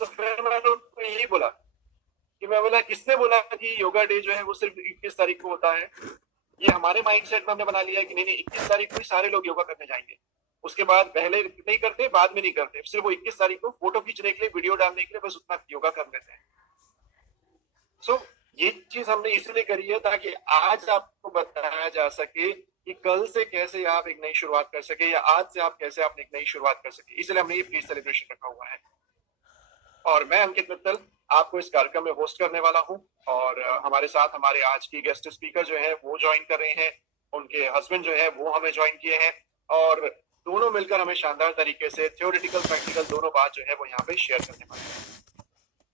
तो फिर मैंने उनको यही बोला कि मैं बोला किसने बोला कि योगा डे जो है वो सिर्फ 21 तारीख को होता है। ये हमारे माइंडसेट में हमने बना लिया है कि नहीं नहीं 21 तारीख को ही सारे लोग योगा करने जाएंगे, उसके बाद पहले नहीं करते, बाद में नहीं करते, सिर्फ वो 21 तारीख को फोटो खींचने के लिए, वीडियो डालने के लिए बस उतना योगा कर लेते हैं। सो ये चीज हमने इसलिए करी है ताकि आज आपको बताया जा सके कि कल से कैसे आप एक नई शुरुआत कर सके, या आज से आप कैसे आप एक नई शुरुआत कर सके, इसलिए हमने ये प्री सेलिब्रेशन रखा हुआ है। और मैं अंकित मित्तल आपको इस कार्यक्रम में होस्ट करने वाला हूं, और हमारे साथ हमारे आज की गेस्ट स्पीकर जो है वो ज्वाइन कर रहे हैं, उनके हस्बैंड जो है वो हमें ज्वाइन किए हैं, और दोनों मिलकर हमें शानदार तरीके से थ्योरेटिकल प्रैक्टिकल दोनों बात जो है वो यहाँ पे शेयर करने वाले हैं।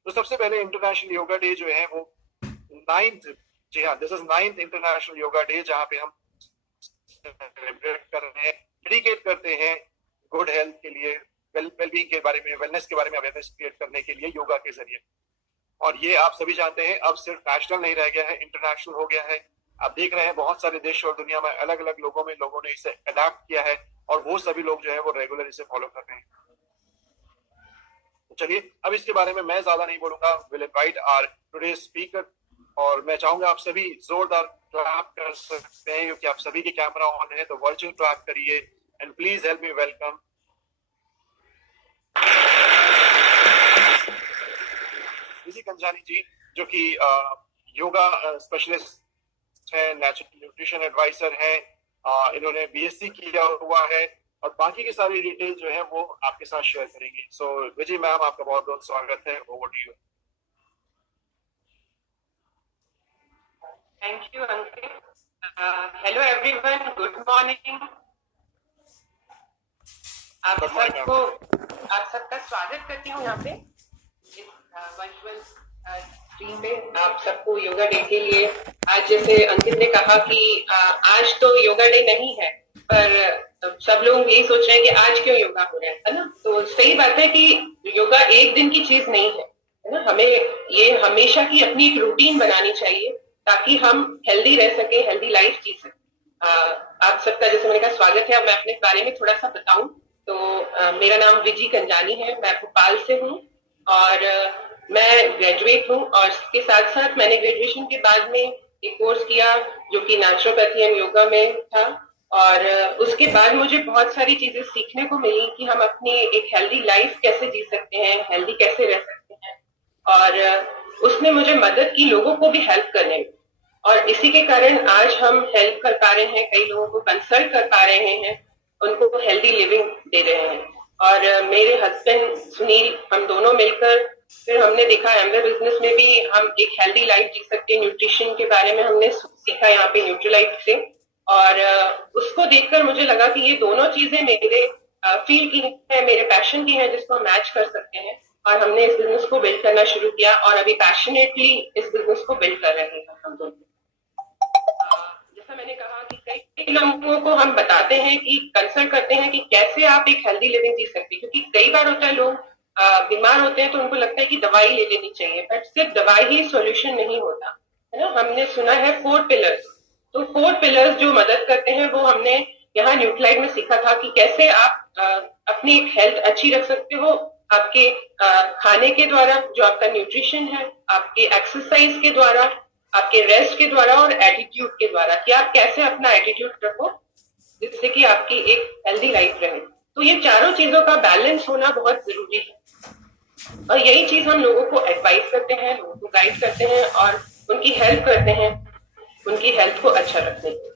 तो सबसे पहले इंटरनेशनल योगा डे जो है वो 9th, जी हाँ, this is 9th international yoga day, जहाँ पे हम सेलिब्रेट कर रहे हैं, डेडिकेट करते हैं गुड हेल्थ के लिए, वेलबींग के बारे में, वेलनेस के बारे में अवेयरनेस क्रिएट करने के लिए योगा के जरिए। और ये आप सभी जानते हैं अब सिर्फ नेशनल नहीं रह गया है, इंटरनेशनल हो गया है। आप देख रहे हैं बहुत सारे देश और दुनिया में अलग अलग लोगों ने इसे अडॉप्ट किया है, और वो सभी लोग जो है वो रेगुलर इसे फॉलो कर रहे हैं। तो चलिए अब इसके बारे में मैं ज्यादा नहीं बोलूंगा, will invite our today speaker, और मैं चाहूंगा आप सभी जोरदार क्लैप कर सकते हैं क्योंकि आप सभी के कैमरा ऑन है, तो वर्चुअल क्लैप करिए and please help me welcome Viji Kanjani ji, जो कि योगा स्पेशलिस्ट है, नेचुरल न्यूट्रिशन एडवाइजर है, इन्होंने बीएससी किया हुआ है, और बाकी की सारी डिटेल जो है वो आपके साथ शेयर करेंगे। सो विजय मैम, आपका बहुत बहुत स्वागत है, over to you. Thank you Ankit. Hello everyone, good morning. आप सबका स्वागत करती हूँ यहाँ पे इस वर्चुअल स्ट्रीम पे। आप सबको योगा डे के लिए, आज जैसे अंकित ने कहा कि आज तो योगा डे नहीं है, पर सब लोग यही सोच रहे हैं कि आज क्यों योगा हो रहा है ना। तो सही बात है कि योगा एक दिन की चीज नहीं है ना, हमें ये हमेशा की अपनी एक रूटीन बनानी चाहिए ताकि हम हेल्दी रह सके, हेल्दी लाइफ जी सके। आप सबका जैसे मैंने कहा स्वागत है। अब मैं अपने बारे में थोड़ा सा बताऊं तो मेरा नाम विजी कंजानी है, मैं भोपाल से हूँ, और मैं ग्रेजुएट हूँ, और इसके साथ साथ मैंने ग्रेजुएशन के बाद में एक कोर्स किया जो कि नेचुरोपैथी एंड योगा में था। और उसके बाद मुझे बहुत सारी चीजें सीखने को मिली कि हम अपनी एक हेल्दी लाइफ कैसे जी सकते हैं, हेल्दी कैसे रह सकते हैं, और उसने मुझे मदद की लोगों को भी हेल्प करने में। और इसी के कारण आज हम हेल्प कर पा रहे हैं, कई लोगों को कंसल्ट कर पा रहे हैं, उनको हेल्दी लिविंग दे रहे हैं। और मेरे हस्बैंड सुनील, हम दोनों मिलकर फिर हमने देखा एमवे बिजनेस में भी हम एक हेल्दी लाइफ जी सकते हैं। न्यूट्रिशन के बारे में हमने सीखा यहाँ पे न्यूट्रीलाइफ से, और उसको देखकर मुझे लगा कि ये दोनों चीजें मेरे फील्ड की है, मेरे पैशन की है, जिसको मैच कर सकते हैं। और हमने इस बिजनेस को बिल्ड करना शुरू किया, और अभी पैशनेटली इस बिजनेस को बिल्ड कर रहे हैं हम दोनों। जैसा मैंने कहा कि कई लोगों को हम बताते हैं कि कंसल्ट करते हैं कि कैसे आप एक हेल्दी लिविंग जी सकते हैं, क्योंकि कई बार होता है लोग बीमार होते हैं तो उनको लगता है कि दवाई ले लेनी चाहिए, बट सिर्फ दवाई ही सॉल्यूशन नहीं होता है ना। हमने सुना है 4 पिलर्स, तो 4 पिलर्स जो मदद करते हैं वो हमने यहाँ न्यूट्रीलाइट में सीखा था कि कैसे आप अपनी एक हेल्थ अच्छी रख सकते हो, आपके खाने के द्वारा, जो आपका न्यूट्रिशन है, आपके एक्सरसाइज के द्वारा, आपके रेस्ट के द्वारा, और एटीट्यूड के द्वारा, कि आप कैसे अपना एटीट्यूड रखो जिससे कि आपकी एक हेल्दी लाइफ रहे। तो ये चारों चीजों का बैलेंस होना बहुत जरूरी है, और यही चीज हम लोगों को एडवाइस करते हैं, लोगों को गाइड करते हैं, और उनकी हेल्प करते हैं उनकी हेल्थ को अच्छा रखने के लिए।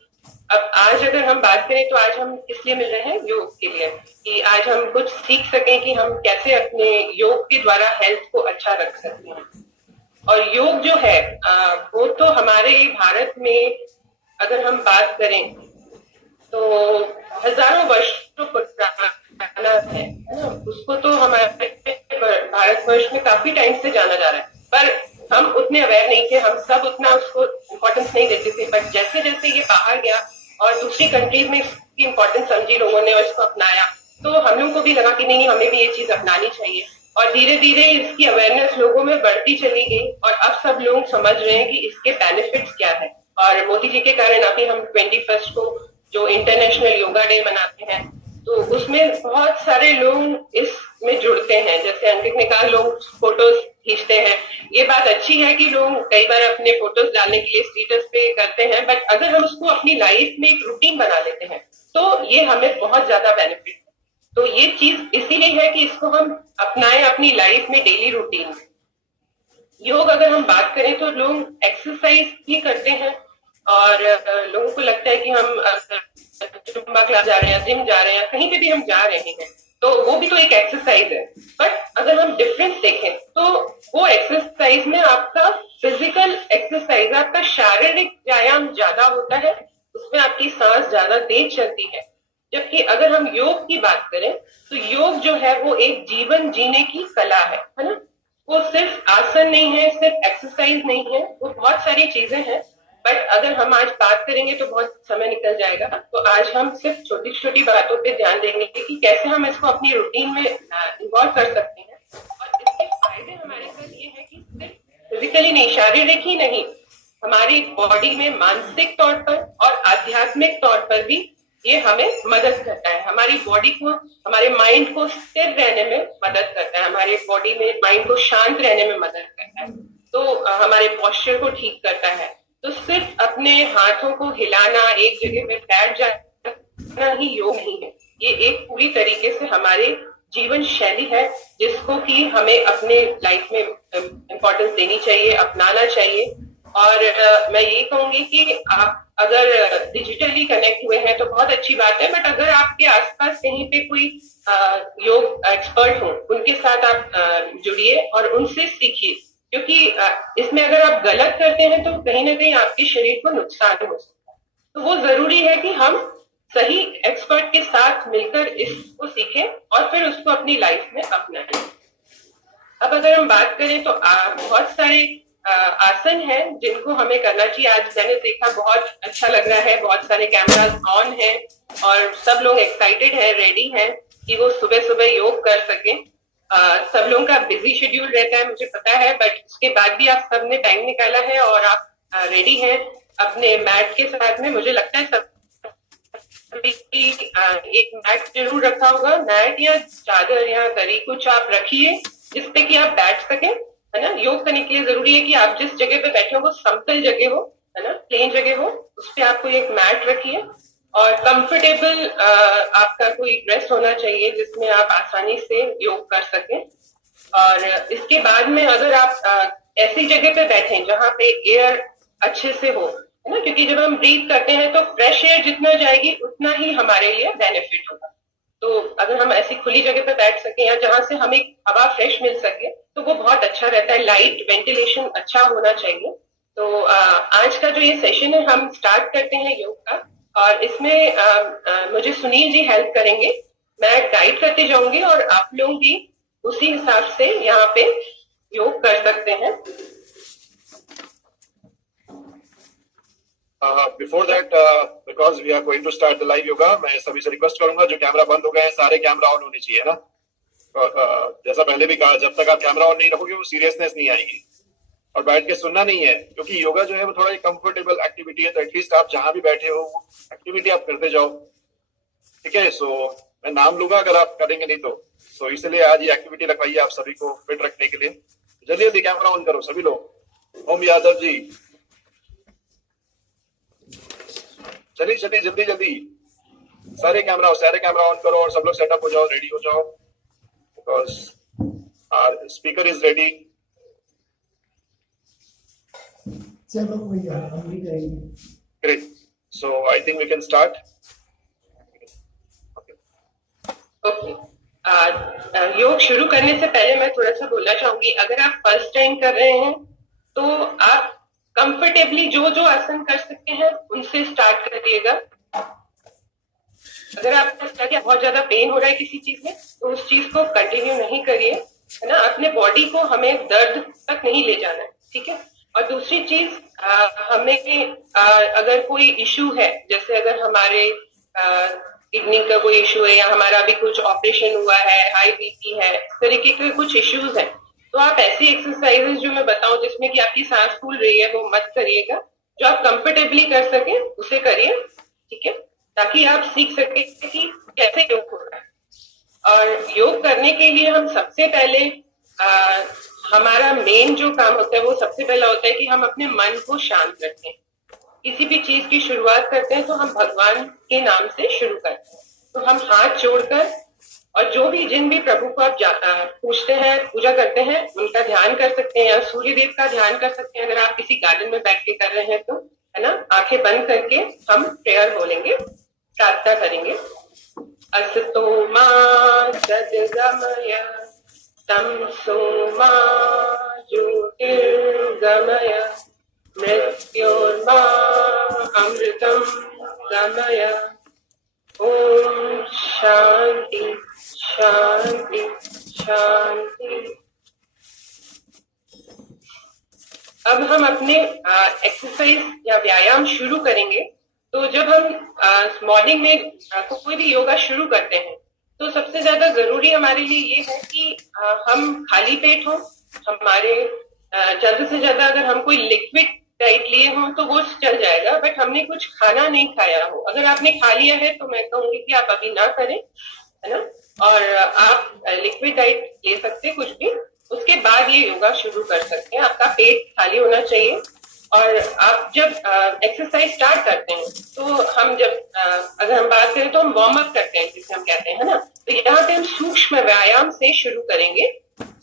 अब आज अगर हम बात करें तो आज हम किस लिए मिल रहे हैं? योग के लिए, कि आज हम कुछ सीख सकें कि हम कैसे अपने योग के द्वारा हेल्थ को अच्छा रख सकते हैं। और योग जो है वो तो हमारे भारत में अगर हम बात करें तो हजारों वर्षों पुराना है ना। उसको तो हमारे भारतवर्ष में काफी टाइम से जाना जा रहा है, पर हम उतने अवेयर नहीं थे, हम सब उतना उसको इम्पोर्टेंस नहीं देते थे। बट जैसे जैसे ये बाहर गया और दूसरी कंट्रीज में इसकी इम्पोर्टेंस समझी लोगों ने और इसको अपनाया, तो हम लोगों को भी लगा कि नहीं, हमें भी ये चीज अपनानी चाहिए। और धीरे धीरे इसकी अवेयरनेस लोगों में बढ़ती चली गई, और अब सब लोग समझ रहे हैं कि इसके बेनिफिट्स क्या है। और मोदी जी के कारण अभी हम 21 को जो इंटरनेशनल योगा डे मनाते हैं, तो उसमें बहुत सारे लोग इसमें बार लोग फोटोज खींचते हैं, ये बात अच्छी है कि लोग कई बार अपने फोटोज डालने के लिए स्टेटस पे करते हैं, बट अगर हम उसको अपनी लाइफ में एक रूटीन बना लेते हैं तो ये हमें बहुत ज्यादा बेनिफिट है। तो ये चीज इसीलिए है कि इसको हम अपनाएं अपनी लाइफ में, डेली रूटीन में। योग अगर हम बात करें तो लोग एक्सरसाइज भी करते हैं और लोगों को लगता है कि हम जुम्बा क्लास जा रहे हैं, जिम जा रहे हैं, कहीं पे भी हम जा रहे हैं तो वो भी तो एक एक्सरसाइज है। बट अगर हम डिफरेंस देखें तो वो एक्सरसाइज में आपका फिजिकल एक्सरसाइज, आपका शारीरिक व्यायाम ज्यादा होता है, उसमें आपकी सांस ज्यादा तेज चलती है। जबकि अगर हम योग की बात करें तो योग जो है वो एक जीवन जीने की कला है ना। वो सिर्फ आसन नहीं है, सिर्फ एक्सरसाइज नहीं है, वो बहुत सारी चीजें हैं। बट अगर हम आज बात करेंगे तो बहुत समय निकल जाएगा, तो आज हम सिर्फ छोटी छोटी बातों पे ध्यान देंगे कि कैसे हम इसको अपनी रूटीन में इन्वॉल्व कर सकते हैं। और इसके फायदे हमारे साथ ये है कि सिर्फ फिजिकली नहीं, शारीरिक ही नहीं, हमारी बॉडी में मानसिक तौर पर और आध्यात्मिक तौर पर भी ये हमें मदद करता है। हमारी बॉडी को, हमारे माइंड को स्थिर रहने में मदद करता है, हमारे बॉडी में माइंड को शांत रहने में मदद करता है, तो हमारे पोस्चर को ठीक करता है। तो सिर्फ अपने हाथों को हिलाना, एक जगह पे बैठ जाना ही योग नहीं है, ये एक पूरी तरीके से हमारे जीवन शैली है जिसको कि हमें अपने लाइफ में इम्पोर्टेंस देनी चाहिए, अपनाना चाहिए। और मैं ये कहूंगी कि आप अगर डिजिटली कनेक्ट हुए हैं तो बहुत अच्छी बात है, बट अगर आपके आसपास कहीं पे कोई योग एक्सपर्ट हो, उनके साथ आप जुड़िए और उनसे सीखिए, क्योंकि इसमें अगर आप गलत करते हैं तो कहीं ना कहीं आपके शरीर को नुकसान हो सकता है। तो वो जरूरी है कि हम सही एक्सपर्ट के साथ मिलकर इसको सीखें और फिर उसको अपनी लाइफ में अपनाएं। अब अगर हम बात करें तो बहुत सारे आसन है जिनको हमें करना चाहिए। आज मैंने देखा बहुत अच्छा लग रहा है, बहुत सारे कैमरास ऑन है और सब लोग एक्साइटेड है, रेडी है कि वो सुबह सुबह योग कर सके। सब लोगों का बिजी शेड्यूल रहता है, मुझे पता है, बट उसके बाद भी आप सबने टाइम निकाला है और आप रेडी हैं अपने मैट के साथ में। मुझे लगता है सब एक मैट जरूर रखा होगा, मैट या चादर या दरी कुछ आप रखिए जिसपे कि आप बैठ सके, है ना। योग करने के लिए जरूरी है कि आप जिस जगह पे बैठे हो वो समतल जगह हो, है ना, प्लेन जगह हो, उस पे आपको एक मैट रखिए और कंफर्टेबल आपका कोई ड्रेस होना चाहिए जिसमें आप आसानी से योग कर सकें। और इसके बाद में अगर आप ऐसी जगह पे बैठे जहां पे एयर अच्छे से हो, है ना, क्योंकि जब हम ब्रीथ करते हैं तो फ्रेश एयर जितना जाएगी उतना ही हमारे लिए बेनिफिट होगा। तो अगर हम ऐसी खुली जगह पे बैठ सके या जहां से हमें हवा फ्रेश मिल सके तो वो बहुत अच्छा रहता है। लाइट वेंटिलेशन अच्छा होना चाहिए। तो आज का जो ये सेशन है हम स्टार्ट करते हैं योग का, और इसमें मुझे सुनील जी हेल्प करेंगे। मैं गाइड करते जाऊंगी और आप लोग भी उसी हिसाब से यहाँ पे योग कर सकते हैं। Before that, because we are going to start the live yoga, मैं सभी से रिक्वेस्ट करूंगा जो कैमरा बंद हो गए हैं सारे कैमरा ऑन होने चाहिए ना। जैसा पहले भी कहा, जब तक आप कैमरा ऑन नहीं रखोगे वो सीरियसनेस नहीं आएगी। और बैठ के सुनना नहीं है, क्योंकि योगा जो है वो थोड़ा कंफर्टेबल एक्टिविटी है, तो एटलीस्ट आप जहां भी बैठे हो एक्टिविटी आप करते जाओ, ठीक है। सो मैं नाम लूंगा अगर आप करेंगे नहीं तो। सो इसलिए आज ये एक्टिविटी रखवाइए आप सभी को फिट रखने के लिए। जल्दी जल्दी कैमरा ऑन करो सभी लोग। ओम यादव जी, चलिए चलिए जल्दी जल्दी सारे कैमरा ऑन करो और सब लोग सेटअप हो जाओ, रेडी हो जाओ, because our speaker is ready. चलो भैया हम भी करेंगे। Great, so I think we can start. Okay, योग शुरू करने से पहले मैं थोड़ा सा बोलना चाहूंगी, अगर आप फर्स्ट टाइम कर रहे हैं तो आप कंफर्टेबली जो जो आसन कर सकते हैं उनसे स्टार्ट करिएगा। अगर आपको बहुत ज्यादा पेन हो रहा है किसी चीज में तो उस चीज को कंटिन्यू नहीं करिए, है ना। अपने बॉडी को हमें दर्द तक नहीं ले जाना है, ठीक है। और दूसरी चीज, हमें अगर कोई इशू है, जैसे अगर हमारे किडनी का कोई इशू है या हमारा अभी कुछ ऑपरेशन हुआ है, हाई बीपी है, इस तरीके के कुछ इश्यूज हैं, तो आप ऐसी एक्सरसाइजेस जो मैं बताऊं जिसमें कि आपकी सांस फूल रही है वो मत करिएगा। जो आप कंफर्टेबली कर सके उसे करिए, ठीक है, ताकि आप सीख सके कि कैसे योग हो रहा है। और योग करने के लिए हम सबसे पहले हमारा मेन जो काम होता है वो सबसे पहला होता है कि हम अपने मन को शांत रखें। किसी भी चीज की शुरुआत करते हैं तो हम भगवान के नाम से शुरू करते हैं। तो हम हाथ जोड़कर और जो भी जिन भी प्रभु को आप पूछते हैं, पूजा करते हैं, उनका ध्यान कर सकते हैं या सूर्य देव का ध्यान कर सकते हैं। अगर आप किसी गार्डन में बैठ के कर रहे हैं तो, है ना, आंखें बंद करके हम प्रेयर बोलेंगे, प्रार्थना करेंगे। असतो मा सद्गमय तमसो मा ज्योतिर्गमय मृत्योर्मा अमृतम गमय। ओम शांति शांति शांति। अब हम अपने एक्सरसाइज या व्यायाम शुरू करेंगे। तो जब हम मॉर्निंग में कोई भी योगा शुरू करते हैं तो सबसे ज्यादा जरूरी हमारे लिए ये है कि हम खाली पेट हों। हमारे ज्यादा से ज्यादा अगर हम कोई लिक्विड डाइट लिए हों तो वो चल जाएगा, बट हमने कुछ खाना नहीं खाया हो। अगर आपने खा लिया है तो मैं कहूंगी कि आप अभी ना करें, है ना, और आप लिक्विड डाइट ले सकते कुछ भी, उसके बाद ये योगा शुरू कर सकते हैं। आपका पेट खाली होना चाहिए। और आप जब एक्सरसाइज स्टार्ट करते हैं तो हम जब अगर हम बात करें तो हम वार्म अप करते हैं, जिसे हम कहते हैं, है ना। तो यहाँ पे हम सूक्ष्म व्यायाम से शुरू करेंगे।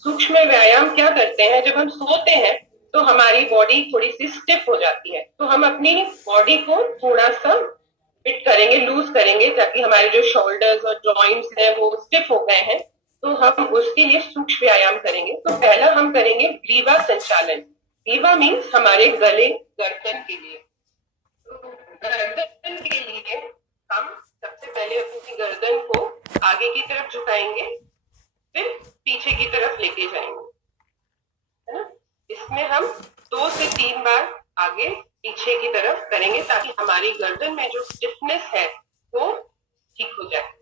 सूक्ष्म व्यायाम क्या करते हैं, जब हम सोते हैं तो हमारी बॉडी थोड़ी सी स्टिफ हो जाती है, तो हम अपनी बॉडी को थोड़ा सा फिट करेंगे, लूज करेंगे, ताकि हमारे जो शोल्डर्स और जॉइंट्स हैं वो स्टिफ हो गए हैं। तो हम उसके लिए सूक्ष्म व्यायाम करेंगे। तो पहला हम करेंगे ग्रीवा संचालन। ग्रीवा मीन्स हमारे गले, गर्दन के लिए। तो गर्दन के लिए हम सबसे पहले अपनी गर्दन को आगे की तरफ झुकाएंगे, फिर पीछे की तरफ लेके जाएंगे, है ना। इसमें हम 2 से 3 बार आगे पीछे की तरफ करेंगे ताकि हमारी गर्दन में जो स्टिफनेस है वो ठीक हो जाए।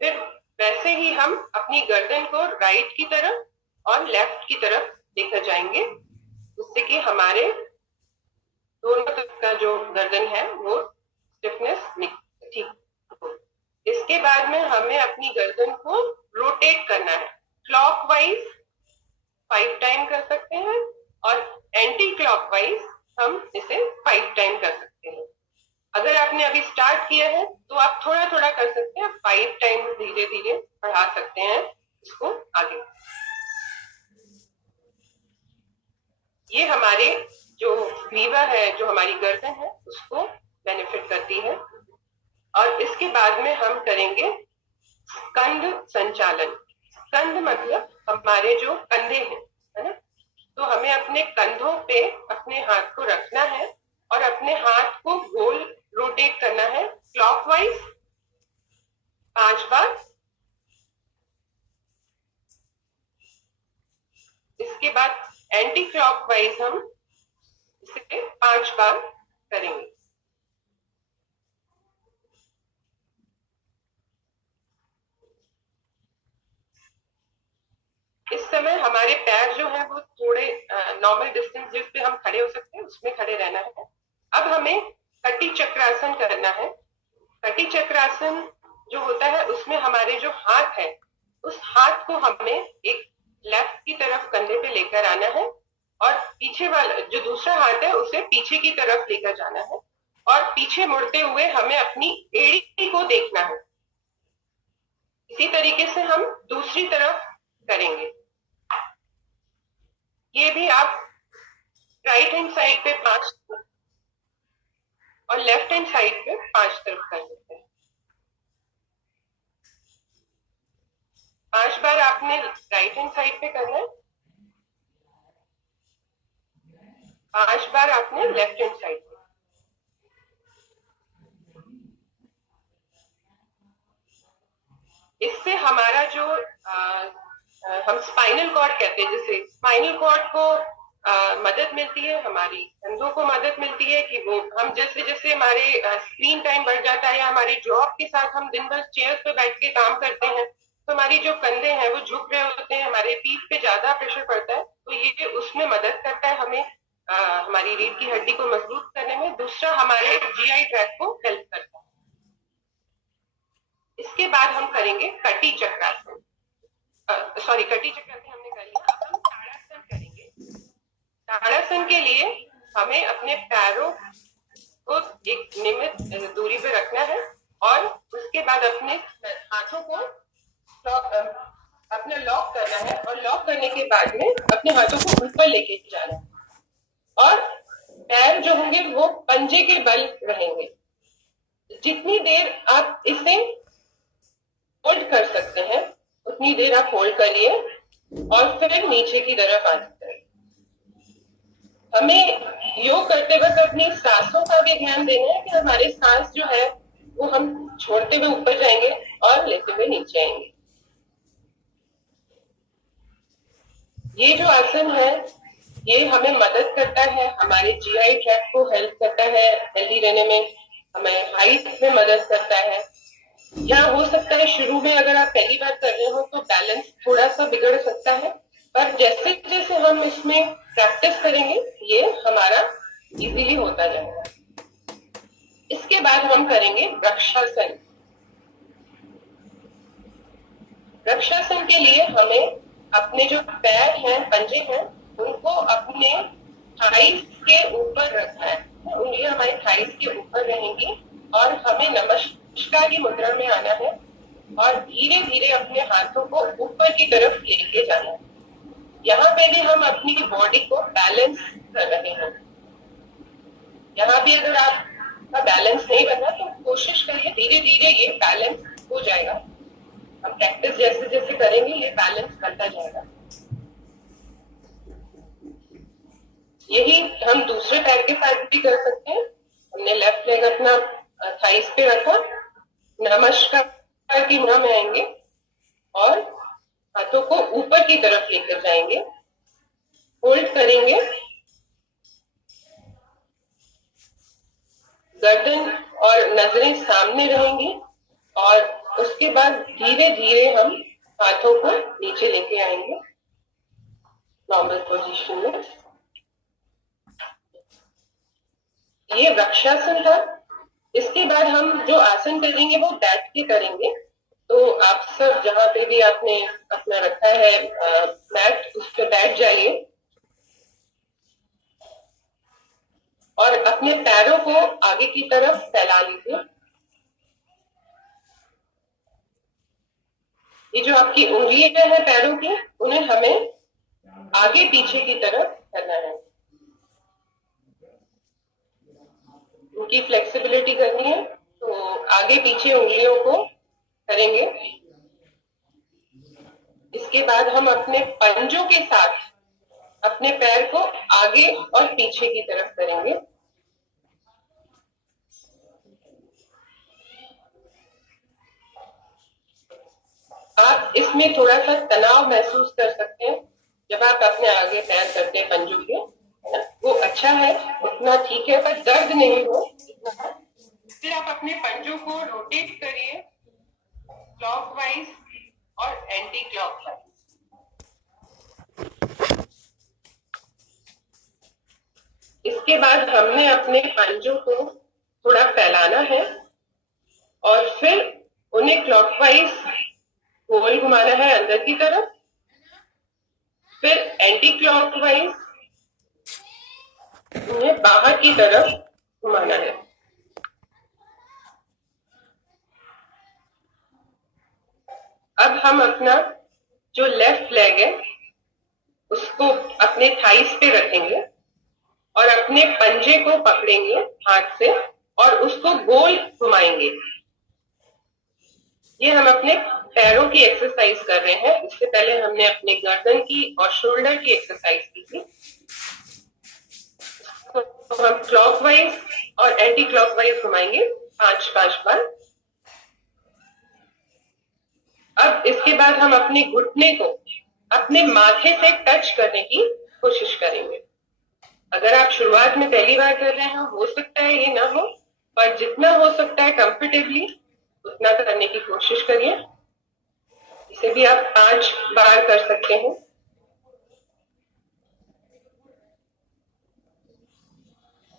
फिर वैसे ही हम अपनी गर्दन को राइट की तरफ और लेफ्ट की तरफ लेकर जाएंगे, जिससे कि हमारे दोनों तरफ का जो गर्दन है वो स्टिफनेस ठीक हो। इसके बाद में हमें अपनी गर्दन को रोटेट करना है। क्लॉकवाइज 5 टाइम कर सकते हैं और एंटी क्लॉकवाइज हम इसे 5 टाइम कर सकते हैं। अगर आपने अभी स्टार्ट किया है तो आप थोड़ा थोड़ा कर सकते हैं, 5 टाइम धीरे धीरे बढ़ा सकते हैं इसको आगे। ये हमारे जो ग्रीवा है, जो हमारी गर्दन है, उसको बेनिफिट करती है। और इसके बाद में हम करेंगे स्कंद संचालन। स्कंद मतलब हमारे जो कंधे हैं, है ना। तो हमें अपने कंधों पे अपने हाथ को रखना है और अपने हाथ को गोल रोटेट करना है क्लॉकवाइज 5 बार। इसके बाद एंटी क्लॉकवाइज हम इसे 5 बार करेंगे। इस समय हमारे पैर जो है वो थोड़े नॉर्मल डिस्टेंस जिस पे हम खड़े हो सकते हैं उसमें खड़े रहना है। अब हमें कटी चक्रासन करना है। कटी चक्रासन जो होता है उसमें हमारे जो हाथ है, उस हाथ को हमें एक लेफ्ट की तरफ कंधे पे लेकर आना है और पीछे वाला जो दूसरा हाथ है उसे पीछे की तरफ लेकर जाना है और पीछे मुड़ते हुए हमें अपनी एड़ी को देखना है। इसी तरीके से हम दूसरी तरफ करेंगे। ये भी आप राइट हैंड साइड पे 5 और लेफ्ट हैंड साइड पे 5 तरफ कर सकते हैं। 5 बार आपने राइट हैंड साइड पे करना है, 5 बार आपने लेफ्ट हैंड साइड पे। इससे हमारा जो हम स्पाइनल कॉर्ड कहते हैं, जैसे स्पाइनल कॉर्ड को मदद मिलती है, हमारी कंधों को मदद मिलती है कि वो हम जैसे जैसे हमारे स्क्रीन टाइम बढ़ जाता है या हमारे जॉब के साथ हम दिन भर चेयर पे बैठ के काम करते हैं तो हमारी जो कंधे हैं वो झुक रहे होते हैं, हमारे पीठ पे ज्यादा प्रेशर पड़ता है, तो ये उसमें मदद करता है हमें हमारी रीढ़ की हड्डी को मजबूत करने में। दूसरा हमारे जीआई ट्रैक को हेल्प करता है। इसके बाद हम करेंगे कटी चक्रासन। कटी चक्रासन हमने कर लिया। ताड़ासन के लिए हमें अपने पैरों को एक नियमित दूरी पे रखना है और उसके बाद अपने हाथों को अपना लॉक करना है और लॉक करने के बाद में अपने हाथों को ऊपर लेके जाना है और पैर जो होंगे वो पंजे के बल रहेंगे। जितनी देर आप इसे होल्ड कर सकते हैं उतनी देर आप होल्ड करिए और फिर नीचे की तरफ आ सकते हैं। हमें योग करते वक्त अपनी सांसों का भी ध्यान देना है कि हमारे सांस जो है वो हम छोड़ते हुए ऊपर जाएंगे और लेते हुए नीचे आएंगे। ये जो आसन है ये हमें मदद करता है, हमारे जीआई ट्रैक्ट को हेल्प करता है हेल्दी रहने में, हमें हाइट में मदद करता है। या हो सकता है शुरू में अगर आप पहली बार कर रहे हो तो बैलेंस थोड़ा सा बिगड़ सकता है, पर जैसे जैसे हम इसमें प्रैक्टिस करेंगे ये हमारा इजीली होता जाएगा। इसके बाद हम करेंगे वृक्षासन। वृक्षासन के लिए हमें अपने जो पैर हैं, पंजे हैं, उनको अपने थाइस के ऊपर रखना है। उंगलियां हमारे थाइस के ऊपर रहेंगी और हमें नमस्कार की मुद्रा में आना है और धीरे धीरे अपने हाथों को ऊपर की तरफ लेके जाना है। यहाँ पे भी हम अपनी बॉडी को बैलेंस कर रहे हैं। यहाँ भी अगर आपका बैलेंस नहीं बना तो कोशिश करिए, धीरे धीरे ये बैलेंस हो जाएगा। हम प्रैक्टिस जैसे जैसे करेंगे ये बैलेंस बनता जाएगा। यही हम दूसरे पैर के साथ भी कर सकते हैं। हमने लेफ्ट लेग अपना थाइस पे रखा, नमस्कार की मुद्रा में आएंगे और हाथों को ऊपर की तरफ लेकर जाएंगे, होल्ड करेंगे, गर्दन और नजरें सामने रहेंगी और उसके बाद धीरे धीरे हम हाथों को नीचे लेके आएंगे नॉर्मल पोजीशन में। ये वृक्षासन था। इसके बाद हम जो आसन करेंगे वो बैठ के करेंगे। तो आप सब जहां पे भी आपने अपना रखा है मैट, उस पर बैठ जाइए और अपने पैरों को आगे की तरफ फैला लीजिए। ये जो आपकी उंगलियां हैं पैरों की, उन्हें हमें आगे पीछे की तरफ करना है। उनकी फ्लेक्सिबिलिटी करनी है तो आगे पीछे उंगलियों को करेंगे। इसके बाद हम अपने पंजों के साथ अपने पैर को आगे और पीछे की तरफ करेंगे। आप इसमें थोड़ा सा तनाव महसूस कर सकते हैं जब आप अपने आगे पैर करते हैं पंजों के, है ना? वो अच्छा है, उतना ठीक है, पर दर्द नहीं हो। फिर आप अपने पंजों को रोटेट करिए क्लॉकवाइज और एंटी क्लॉकवाइज। इसके बाद हमने अपने पंजों को थोड़ा फैलाना है और फिर उन्हें क्लॉकवाइज गोल घुमाना है अंदर की तरफ, फिर एंटी क्लॉकवाइज उन्हें बाहर की तरफ घुमाना है। अब हम अपना जो लेफ्ट लेग है उसको अपने थाइस पे रखेंगे और अपने पंजे को पकड़ेंगे हाथ से और उसको गोल घुमाएंगे। ये हम अपने पैरों की एक्सरसाइज कर रहे हैं। इससे पहले हमने अपने गर्दन की और शोल्डर की एक्सरसाइज की थी। तो हम क्लॉकवाइज और एंटी क्लॉकवाइज घुमाएंगे 5-5 बार। अब इसके बाद हम अपने घुटने को अपने माथे से टच करने की कोशिश करेंगे। अगर आप शुरुआत में पहली बार कर रहे हो सकता है ये ना हो, पर जितना हो सकता है कंफर्टेबली उतना करने की कोशिश करिए। इसे भी आप 5 बार कर सकते हैं।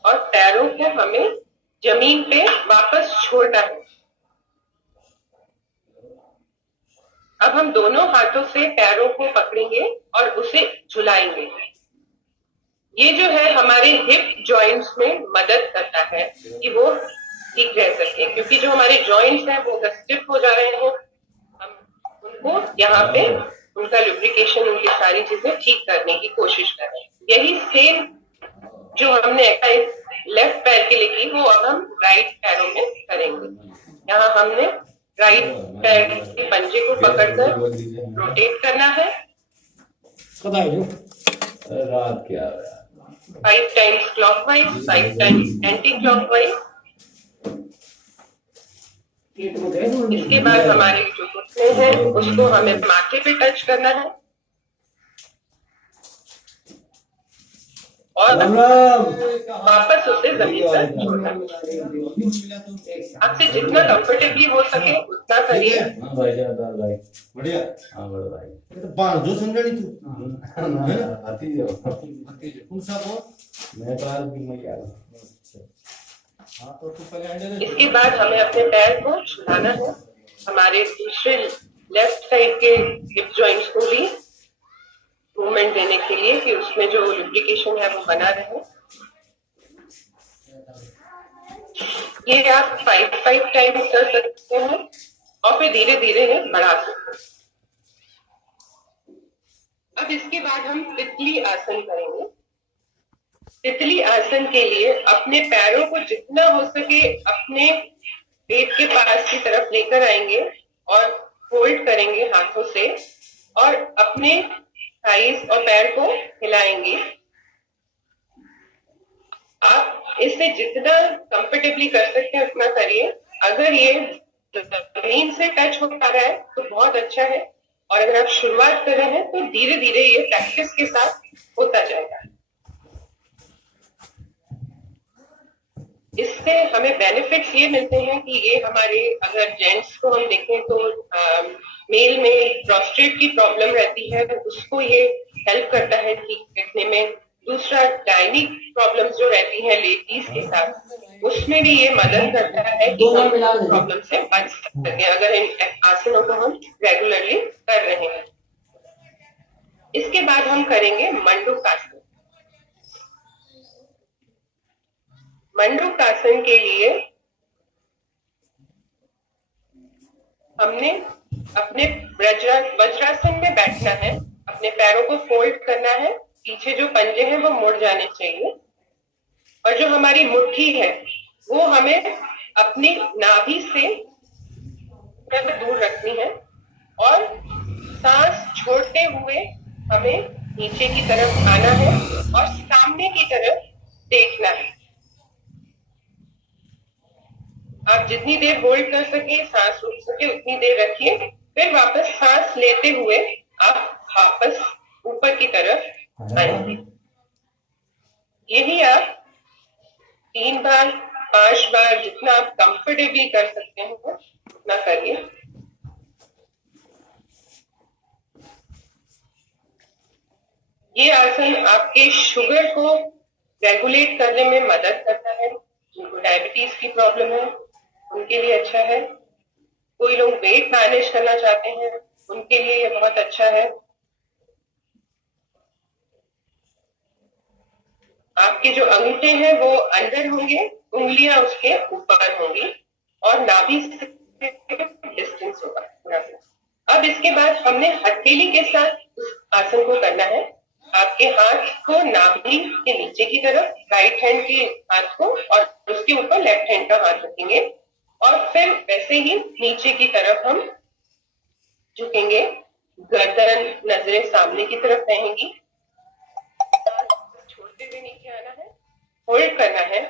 और पैरों को हमें जमीन पे वापस छोड़ना है। अब हम दोनों हाथों से पैरों को पकड़ेंगे और उसे झुलाएंगे। ये जो है हमारे हिप जॉइंट्स में मदद करता है कि वो ठीक रह सके, क्योंकि जो हमारे जॉइंट्स हैं वो स्टिफ हो जा रहे हैं, हम उनको यहाँ पे उनका लुब्रिकेशन, उनकी सारी चीजें ठीक करने की कोशिश कर रहे हैं। यही सेम जो हमने एक्सरसाइज लेफ्ट पैर के लिए की वो अब हम राइट पैरों में करेंगे। यहाँ हमने राइट पैर के पंजे को पकड़कर रोटेट करना है रात क्या 5 times clockwise, 5 times anti clockwise. इसके बाद हमारे जो घुटने हैं उसको हमें माथे पे टच करना है और वापस उसे जमीन पर छोड़ना। आपसे जितना कंफर्टेबली हो सके उतना करिए। बढ़िया। हाँ बड़ा भाई ये तो बांधो समझनी तू आती जाओ कौन सा वो मैं तो आज भी मैं यार हाँ तो तू पहले हैंडल इसके बाद हमें अपने पैर को छुलाना है, हमारे दूसरे लेफ्ट साइड के हिप जॉइंट्स को भी मूवमेंट देने के लिए कि उसमें जो लुब्रिकेशन है वो बना रहे। ये आप 5 टाइम्स कर सकते हैं और फिर धीरे धीरे बढ़ा सकते हैं। अब इसके बाद हम तितली आसन करेंगे। तितली आसन के लिए अपने पैरों को जितना हो सके अपने पेट के पास की तरफ लेकर आएंगे और होल्ड करेंगे हाथों से और अपने थाइस और पैर को हिलाएंगे। आप इससे जितना कंफर्टेबली कर सकते हैं उतना करिए। अगर ये जमीन से टच हो पा रहा है तो बहुत अच्छा है, और अगर आप शुरुआत कर रहे हैं तो धीरे धीरे ये प्रैक्टिस के साथ होता जाएगा। इससे हमें बेनिफिट्स ये मिलते हैं कि ये हमारे, अगर जेंट्स को हम देखें तो मेल में प्रोस्टेट की प्रॉब्लम रहती है तो उसको ये हेल्प करता है ठीक करने में। दूसरा गायनिक प्रॉब्लम्स जो रहती हैं लेडीज के साथ उसमें भी ये मदद करता है कि हम प्रॉब्लम से बच सकें अगर इन आसनों को हम रेगुलरली कर रहे हैं। इसके बाद हम करेंगे मंडूकासन। मंडूकासन के लिए हमने अपने वज्रासन में बैठना है, अपने पैरों को फोल्ड करना है, पीछे जो पंजे हैं वो मुड़ जाने चाहिए और जो हमारी मुट्ठी है वो हमें अपनी नाभि से दूर रखनी है और सांस छोड़ते हुए हमें नीचे की तरफ आना है और सामने की तरफ देखना है। आप जितनी देर होल्ड कर सके, सांस रुक सके उतनी देर रखिए, फिर वापस सांस लेते हुए आप वापस ऊपर की तरफ आएंगे। यही आप 3 बार 5 बार जितना आप कंफर्टेबली कर सकते हैं उतना करिए। ये आसन आपके शुगर को रेगुलेट करने में मदद करता है। जिनको डायबिटीज की प्रॉब्लम है उनके लिए अच्छा है। कोई लोग वेट मैनेज करना चाहते हैं उनके लिए ये बहुत अच्छा है। आपके जो अंगूठे हैं वो अंदर होंगे, उंगलियां उसके ऊपर होंगी और नाभि से डिस्टेंस होगा थोड़ा सा। अब इसके बाद हमने हथेली के साथ उस आसन को करना है। आपके हाथ को नाभि के नीचे की तरफ, राइट हैंड के हाथ को, और उसके ऊपर लेफ्ट हैंड का हाथ रखेंगे और फिर वैसे ही नीचे की तरफ हम झुकेंगे। गर्दन नजरें सामने की तरफ रहेंगी। छोड़ते हुए नीचे आना है, होल्ड करना है